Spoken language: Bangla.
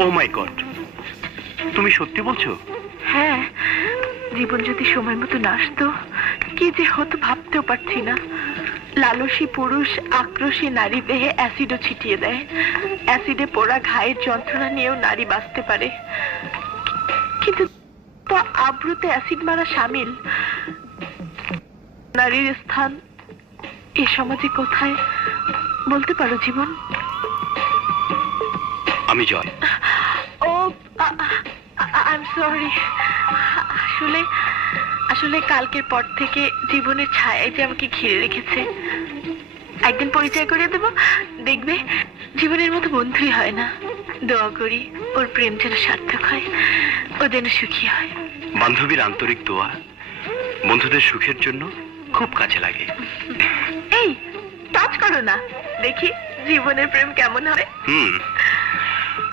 ও মাই গড, তুমি সত্যি বলছো? হ্যাঁ, জীবন যদি সময় মতো না আসতো কি যে হতো ভাবতেও পারছি না। লালসী পুরুষ আক্রোশী নারী দেহে অ্যাসিডও ছিটিয়ে দেয়। অ্যাসিডে পোড়া ঘায়ের যন্ত্রণা নিয়েও নারী বাঁচতে পারে, কিন্তু তো আব্রুতে অ্যাসিড মারা সামিল। নারীর স্থান এ সমাজে কোথায় বলতে পারো জীবন? আমি জয়। ও, আই এম সরি। আসলে আসলে কালকের পর থেকে জীবনের ছায়াই যে আমাকে ঘিরে রেখেছে। একদিন পরিচয় করে দেব, দেখবে জীবনের মতো বন্ধুই হয় না। দোয়া করি ওর প্রেম যেন সার্থক হয়, ও যেন সুখী হয়। বান্ধবীর আন্তরিক দোয়া বন্ধুদের সুখের জন্য খুব কাজে লাগে। এই টাচ করো না, দেখি জীবনের প্রেম কেমন হয়।